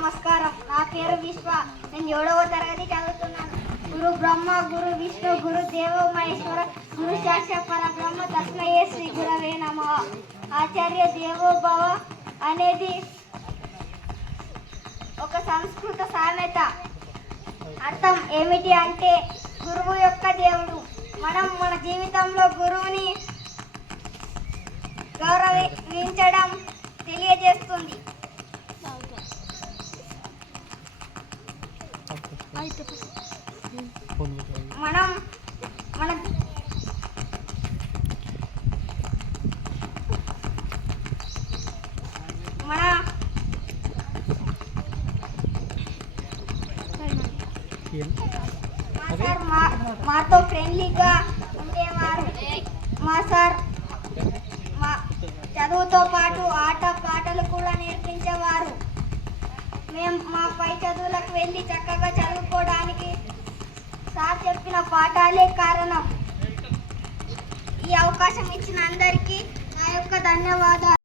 నమస్కారం. నా పేరు విశ్వ. నేను 7వ తరగతి చదువుతున్నాను. గురు బ్రహ్మ, గురు విష్ణు, గురు దేవో మహేశ్వర, గురు సాక్షాత్ పరబ్రహ్మ, తస్మై శ్రీ గురవే నమః. ఆచార్య దేవో భవ అనేది ఒక సంస్కృత సామెత. అర్థం ఏమిటి అంటే గురువు యొక్క దేవుడు. మనం మన జీవితంలో గురువుని గౌరవించడం తెలియజేస్తుంది. మనం మన మన మాతో ఫ్రెండ్లీగా ఉండేవారు. మా సార్ చదువుతో పాటు ఆట పాటలు కూడా నేర్పించేవారు. మేము మా పై చదువులకు వెళ్ళి చక్కగా చదువుకోవడానికి సార్ చెప్పిన పాఠాలే కారణం. ఈ అవకాశం ఇచ్చిన అందరికీ నా యొక్క ధన్యవాదాలు.